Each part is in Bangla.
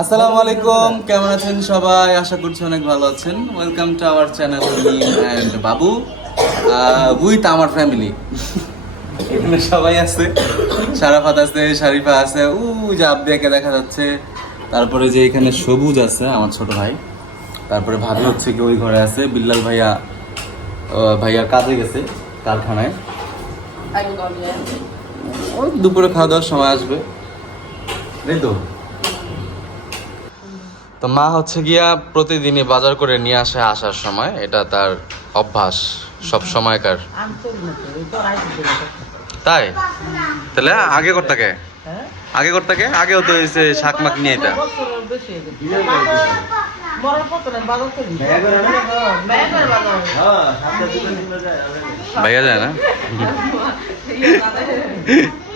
আসসালামু আলাইকুম কেমন আছেন সবাই? আশা করছি অনেক ভালো আছেন। Welcome to our channel and Babu with আমার ফ্যামিলি এখানে সবাই আছে। শারাফাত আছে শারিফা আছে। উ যে আব্দিয়াকে দেখা যাচ্ছে। তারপরে যে এখানে সবুজ আছে আমার ছোট ভাই। তারপরে ভাবি হচ্ছে কি ওই ঘরে আছে। বিল্লাল ভাইয়া ভাইয়া কাজে গেছে কারখানায়। ওই দুপুরে খাওয়া দাওয়ার সময় আসবে। এই তো। তো মা হচ্ছে গিয়া প্রতিদিনই বাজার করে নিয়ে আসে আসার সময় এটা তার অভ্যাস সব সময়কার। তাই তাহলে আগে করতাকে? আগে করতাকে আগেও তো এসে শাক মাক নিয়ে এটা। ভাইয়া যায় না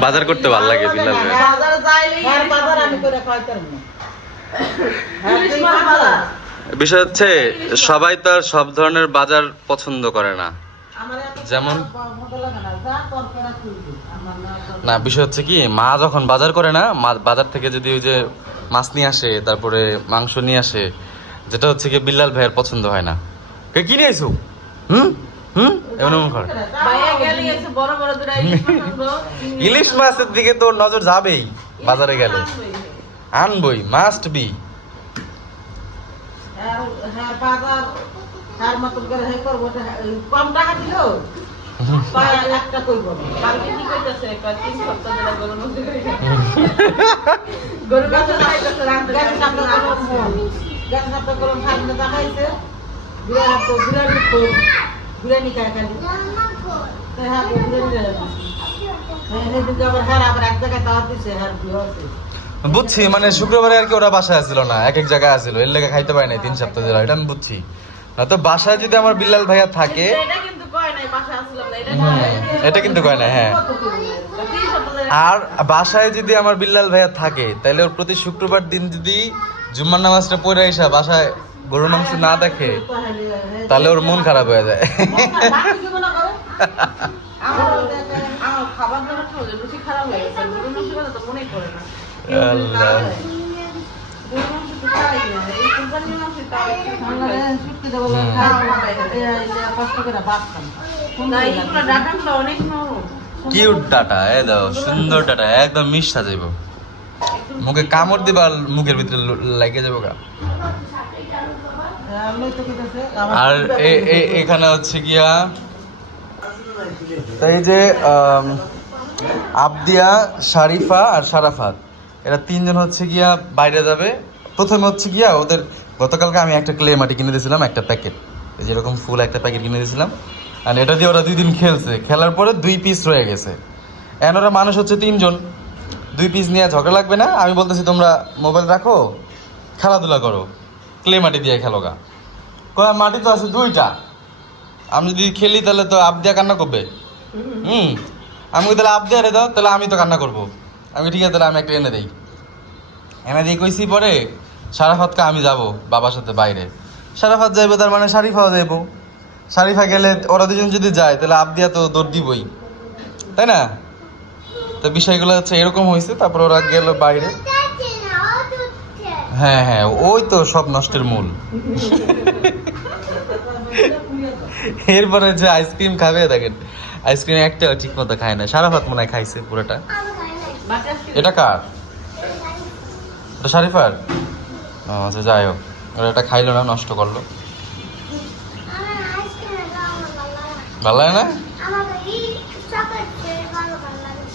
বাজার করতে ভালো লাগে বিল্লাল ভাই বাজারে যাইলেই হ্যাঁ। হ্যাঁ। বিষয় হচ্ছে সবাই তো আর সব ধরনের বাজার পছন্দ করে না যেমন? না। বিষয় হচ্ছে কি মা যখন বাজার করে না মা- বাজার থেকে যদি ওই যে মাছ নিয়ে আসে তারপরে মাংস নিয়ে আসে যেটা হচ্ছে কি বিল্লাল ভাইয়ের পছন্দ হয় না কে কি নিয়ে আইসো হুম হুম? এমন এমন ইলিশ মাছের দিকে তো নজর যাবেই বাজারে গেলে। আনবই মাস্ট বি হ্যাঁ, করে করব না। হ্যাঁ। হ্যাঁ, হ্যাঁ। বুঝছি মানে শুক্রবারে আর কি ওরা বাসায় আসছিল না এক এক জায়গায় আসছিল এর লেগে খাইতে পারে নাই তিন সপ্তাহ ধরে এটা আমি বুঝছি তো বাসায় যদি আমার বিল্লাল ভাইয়া থাকে এটা কিন্তু কয় না, এটা হুম, কয়। এটা কিন্তু কয় না হ্যাঁ আর বাসায় যদি আমার বিল্লাল ভাইয়া থাকে তাহলে ওর প্রতি শুক্রবার দিন যদি জুম্মার নামাজটা পড়ে এসে বাসায় গরুর মাংস না দেখে তাহলে ওর মন খারাপ হয়ে যায়। কিউট ডাটা এ দাও সুন্দর ডাটা একদম মিশ সাজাইব। মুখে কামড় দিবা মুখের ভিতরে লাগে যাব গা। আর এখানে হচ্ছে গিয়া তাই যে আবদিয়া, শারিফা আর সারাফাত এরা তিনজন হচ্ছে গিয়া বাইরে যাবে। প্রথমে হচ্ছে গিয়া ওদের, গতকালকে আমি একটা ক্লে মাটি কিনে দিয়েছিলাম, একটা প্যাকেট। যেরকম ফুল একটা প্যাকেট কিনে দিয়েছিলাম। আর এটা দিয়ে ওরা দুই দিন খেলছে। খেলার পরে দুই পিস রয়ে গেছে। এন ওরা মানুষ হচ্ছে তিনজন। দুই পিস নিয়ে ঝগড়া লাগবে না। আমি বলতেছি, তোমরা মোবাইল রাখো, খেলাধুলা করো ক্লে মাটি দিয়ে খেলো গা। কয়, মাটি তো আছে দুইটা। আমি যদি খেলি তাহলে তো আবদিয়া কান্না করবে। হুম। আমি তাহলে আবদিয়া রে দাও, তাহলে আমি তো কান্না করব। আমি ঠিক আছে, তাহলে আমি একটা এনে দিই। এনে দিয়ে কইছি, পরে সারাফাতকে আমি যাব বাবার সাথে বাইরে। সারাফাত যাইবো, তার মানে শারিফাও যাইবো। শারিফা গেলে ওরা দুজন যদি যায়, তাহলে আবদিয়া তো দৌড় দিবই। তাই না? তো বিষয়গুলো হচ্ছে এরকম হয়েছে, তারপর ওরা গেল বাইরে। হ্যাঁ হ্যাঁ ওই তো সব নষ্টের মূল। এরপরে যে আইসক্রিম খাবে, দেখেন, আইসক্রিম একটা ঠিক মতো খায় না। সারা ভাত মনে হয় খাইছে পুরোটা। এটা কার? শারিফার? আচ্ছা যাই হোক। ওরা এটা খাইলো না, নষ্ট করল। ভালো লাগে না?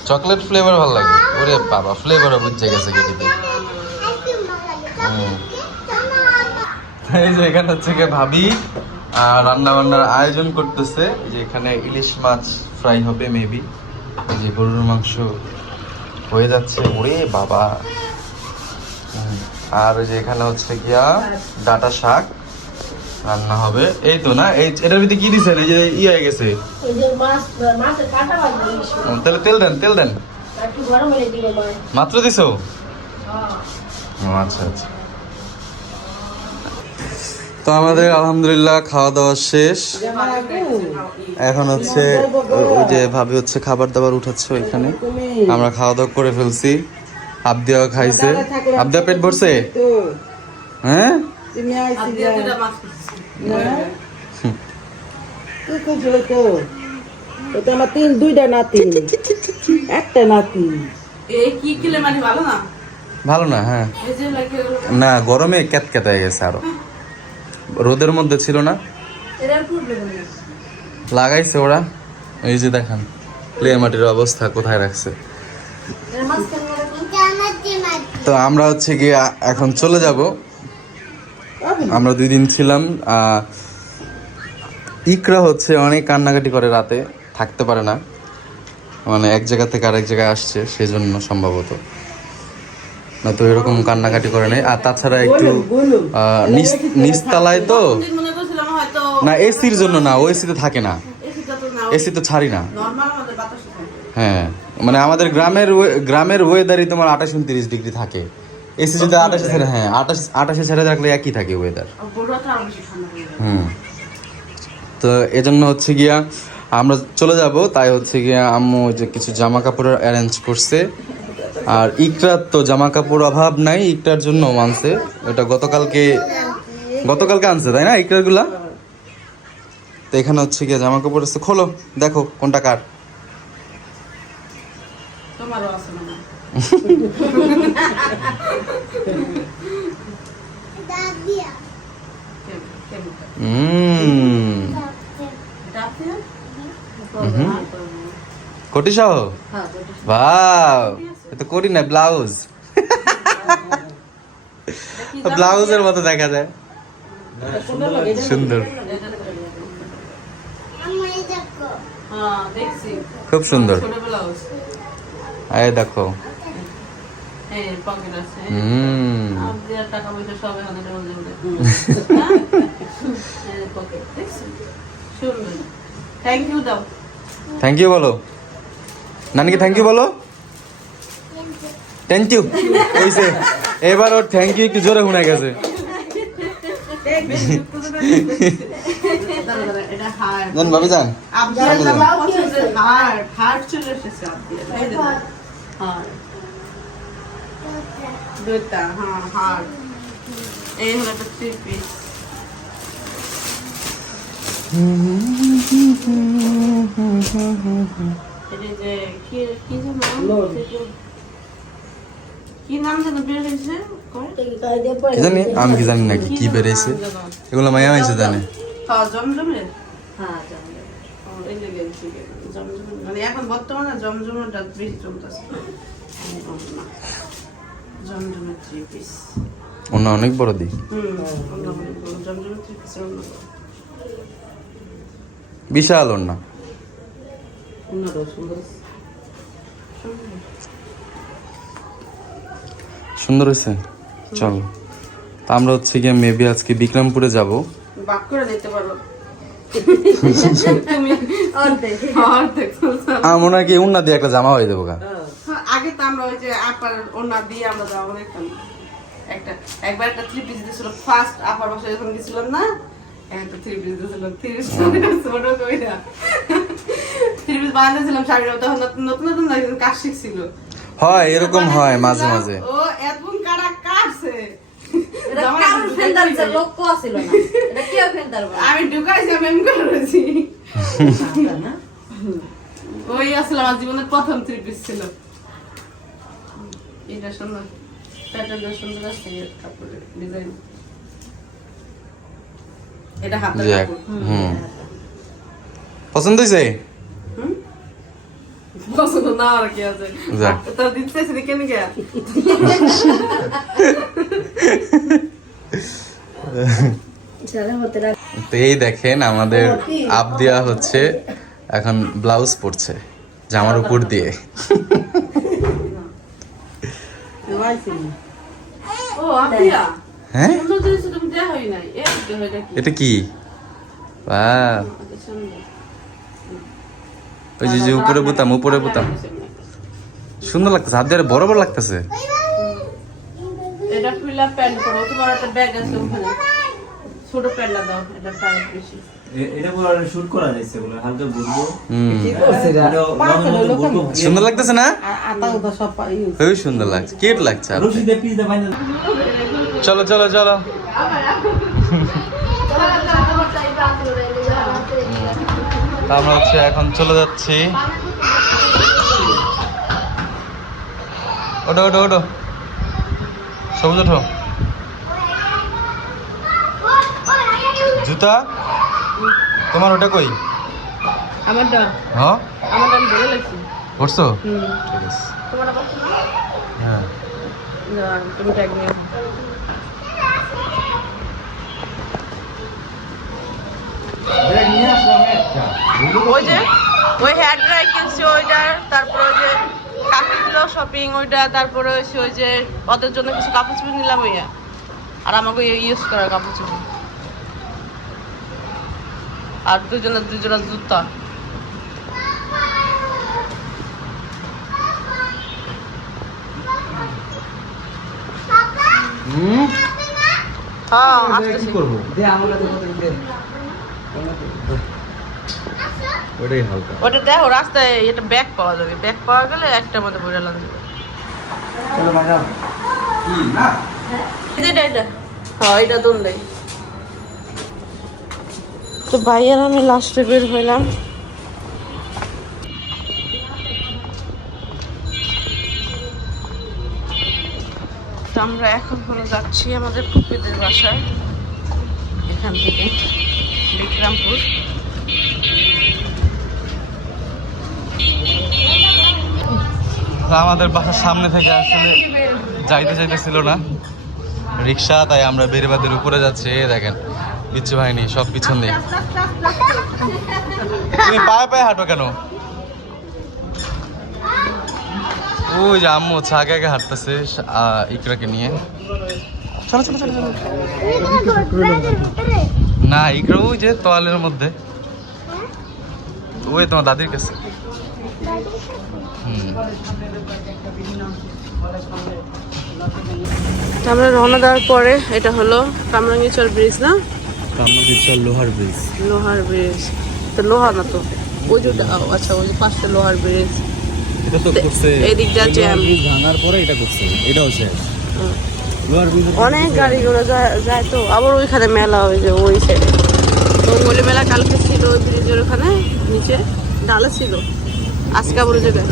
চকলেট ফ্লেভার ভালো লাগে। ওরে বাবা ফ্লেভারও বুঝে গেছে কেটিতে এই যে এখানে হচ্ছে গিয়ে ভাবি রান্না বান্নার আয়োজন করতেছে। যে এখানে ইলিশ মাছ ফ্রাই হবে মেবি যে গরুর মাংস হয়ে যাচ্ছে। ওরে বাবা। আর ওই যে এখানে হচ্ছে গিয়া ডাটা শাক। রান্না হবে। এই তো না? এই এটার ভিতরে কি দিছেন? এই যে ই হয়ে গেছে। তাহলে তেল দেন তেল দেন। মাত্র দিছো? হ্যাঁ। ও আচ্ছা আচ্ছা। তো তো আমাদের আলহামদুলিল্লাহ খাওয়া দাওয়া শেষ। এখন হচ্ছে ওই যে ভাবি হচ্ছে খাবার দাবার উঠাচ্ছে ওইখানে। আমরা খাওয়া দাওয়া করে ফেলছি। আবদিয়াও খাইছে। আবদিয়া পেট ভরছে? হ্যাঁ? তুমি। তো? আমার তিন দুইটা নাতি। একটা নাতি। এই কি কিলে মানে ভালো না? ভালো না হ্যাঁ। না গরমে ক্যাত হয়ে গেছে আরও। রোদের মধ্যে ছিল না? লাগাইছে ওরা। এই যে দেখান ক্লে মাটির অবস্থা কোথায় রাখছে। তো আমরা হচ্ছে গিয়ে এখন চলে যাব। আমরা দুই দিন ছিলাম ইকরা হচ্ছে অনেক কান্নাকাটি করে রাতে থাকতে পারে না। মানে এক জায়গা থেকে আরেক জায়গায় আসছে সেজন্য সম্ভবত। না তো এরকম কান্নাকাটি করে নাই। আর তাছাড়া একটু আহ, নিচ- নিচতলায় তো মনে না এসির জন্য না ও এসিতে থাকে না। এসিটা তো না এসি তো ছাড়ি না। নর্মাল আমাদের বাতাস থাকে। হ্যাঁ মানে আমাদের গ্রামের গ্রামের ওয়েদারই তোমার আঠাশ উনত্রিশ ডিগ্রি থাকে। এসি যদি আঠাশে ছেড়ে হ্যাঁ আঠাশ আঠাশে ছেড়ে রাখলে একই থাকে ওয়েদার হুম। তো এজন্য হচ্ছে গিয়া আমরা চলে যাব তাই হচ্ছে গিয়া আম্মু ওই যে কিছু জামা কাপড় অ্যারেঞ্জ করছে। আর ইকরার তো জামা কাপড় অভাব নাই ইকরার জন্য মানছে ওটা গতকালকে গতকালকে আনছে তাই না ইকরারগুলা তো এখানে হচ্ছে গিয়া জামা কাপড় আছে খোলো দেখো কোনটা কার। তোমারও আছে কোটি সহ বাও এটা করি না ব্লাউজ। ব্লাউজের মতো দেখা যায়। সুন্দর। হ্যাঁ খুব সুন্দর। এই দেখো। থ্যাংক ইউ বলো। নানিকে থ্যাংক ইউ বলো। থ্যাংক ইউ ওইসে এবার ওর থ্যাংক ইউ একটু জোরে শুনে গেছে। ভাবি যান। হার্ট হার্ট চলে এসেছে আপনার এই দেখুন হার্ট দুইটা হ্যাঁ হার্ট এই হলো একটা থ্রি পিস যে কি কি যেন কি নাম যেন বের হয়েছে কয়? কি জানি আমি কি জানি নাকি কি বেড়েছে এগুলো মায়া হয়েছে জানে? হ্যাঁ জমজমের ও, এই যে গেছি, জমজম মানে এখন বর্তমানে জমজমেরটা বেশি চলতেছে। জমজমের থ্রি পিস অন্য অনেক বড় বড়। বিশাল অন্য সুন্দর সুন্দর সুন্দর। সুন্দর হয়েছে? চলো। তা আমরা হচ্ছে গিয়ে মেবি আজকে বিক্রমপুরে যাব। আমরা নাকি উন্না দিয়ে একটা জামা হয়ে দেবো গা? হ্যাঁ, আগে তো আমরা ওই যে আপার ওনা দিয়ে আমরা যাওয়া দেখতাম একটা একবার একটা থ্রি পিস দিয়েছিল ফার্স্ট আপার বাসায় যখন গেছিলাম না একটা থ্রি পিস দিয়েছিলাম। থ্রি পিস ছোট কইরা। থ্রি পিস বানিয়েছিলাম শাড়ির তখন নতুন নতুন কাজ শিখছিল। হয় এরকম হয় মাঝে মাঝে। ও এতক্ষণ কারা কাটছে। আমি ঢুকাইছি আমি করেছি ওই আসলে আমার জীবনের প্রথম থ্রি পিস ছিল। এটা সুন্দর। প্যাটার্নটা সুন্দর আছে এর কাপড়ের ডিজাইন এটা হাতের কাপড়। হুম। পছন্দ হয়েছে পছন্দ না আর কি আছে। যাক। দিতে চাইছি কেন কে? ছেলে হতে রাখ। তো এই দেখেন আমাদের আপ দেওয়া হচ্ছে। এখন ব্লাউজ পরছে জামার উপর দিয়ে। হ্যাঁ? সুন্দর জিনিস তুমি দেয়া নাই এ কি এটা কি? আচ্ছা। ওই যে যে উপরে বুতাম উপরে বুতাম। সুন্দর লাগতেছে হাত দিয়ে বড় বড় লাগতেছে। এটা প্যান্ট করো তোমার একটা ব্যাগ আছে ওখানে। ছোট প্যান্টটা দাও এটা টাইট বেশি। এটা পুরো শুট করা যাচ্ছে বলে হালকা বুঝব। কি করছে এরা? পাঁচের হলো কেন? সুন্দর লাগতেছে না? আতা সব। খুবই সুন্দর লাগছে কিউট লাগছে। পিস চলো চলো চলো। আমরা হচ্ছে এখন চলে যাচ্ছি। ওটো ওটো ওটো সবুজ ওঠো। জুতা? তোমার ওটা কই? আমারটা? হ্যাঁ? আমারটা আমি বলে লাগছি করছ হুম। ঠিক আছে। তোমারটা করছ হ্যাঁ। না তুমি ট্যাগ ওই যে ওই হেয়ার ড্রাই কিনছি তারপরে ওই যে শপিং ওইটা তারপরে ওই যে ওদের জন্য কিছু কাপড় চোপড় নিলাম ওইয়া। আর আমাকে ইউজ করা কাপড় চোপড়। আর দুজনের দুজোড়া জুতা। হ্যাঁ ওটা দেখো রাস্তায় এটা ব্যাগ পাওয়া যাবে। ব্যাগ পাওয়া গেলে একটার মধ্যে বইটা লাগবে এটা এটা। হ্যাঁ এটা তুললেই তো ভাইয়ের আমি লাস্টে বের হইলাম। তো আমরা এখন হলো যাচ্ছি আমাদের পুকুরদের বাসায়। এখান থেকে বিক্রমপুর। আমাদের বাসার সামনে থেকে আসলে যাইতে চাইতেছিল না। রিক্সা, তাই আমরা বেরবাদের উপরে যাচ্ছি দেখেন। বিচ্ছু ভাইনি, সব পিছন দিয়ে। তুমি পায়ে পায়ে হাঁটো কেন? ওই যে আম্মু হচ্ছে, আগে আগে হাঁটতেছে ইকরাকে নিয়ে। না, ইকরা ওই যে তোয়ালের মধ্যে। ওই তোমার দাদির কাছে। আমরা রওনা দেওয়ার পরে, এটা হলো কামরাঙ্গীচর ব্রিজ, না? কামরাঙ্গীরচর লোহার ব্রিজ। লোহার ব্রিজ। তো লোহা না তো? ওই যে আচ্ছা ওই যে পাঁচটা লোহার ব্রিজ। এটা তো করছে। এই দিকটা জ্যাম। ভাঙার পরে এটা করছে এটাও শেষ। অনেক গাড়িগুলো যায় যায় তো। আবার ওইখানে মেলা ওই যে ওই সাইডে তো বলে মেলা কালকে ছিল ওই ব্রিজের ওখানে নিচে। ডালে ছিল। আজকে আবার ওই জায়গায়।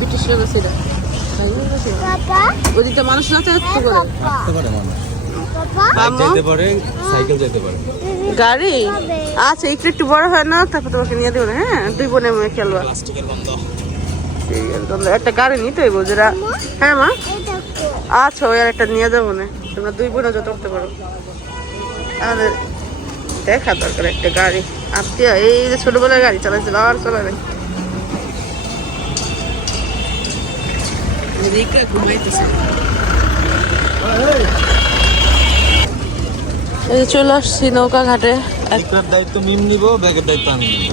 দুটো ছিল। সেটা ওই দিকটা মানুষ না চায় তো করে আসতে পারে মানুষ আম্মু? যেতে পারে সাইকেল যেতে পারে। গাড়ি? আচ্ছা একটু একটু বড় হয় না তারপর তোমাকে নিয়ে দেবো না, হ্যাঁ? দুই বোনে মেয়ে খেলবা। ঠিক আছে, তাহলে একটা গাড়ি নিতে হইব যেটা হ্যাঁ মা? আচ্ছা ওই আর একটা নিয়ে যাব না। তোমরা দুই বোনে যত করতে পারো। আমাদের দেখা দরকার একটা গাড়ি। আত্মীয় এই যে ছোটবেলার গাড়ি চালাইছিল আর চালাবে ঘুমাইতেছে। এই চলে আসছি নৌকা ঘাটে দায়িত্ব মিম নিব ব্যাগের দায়িত্ব আমি নিব।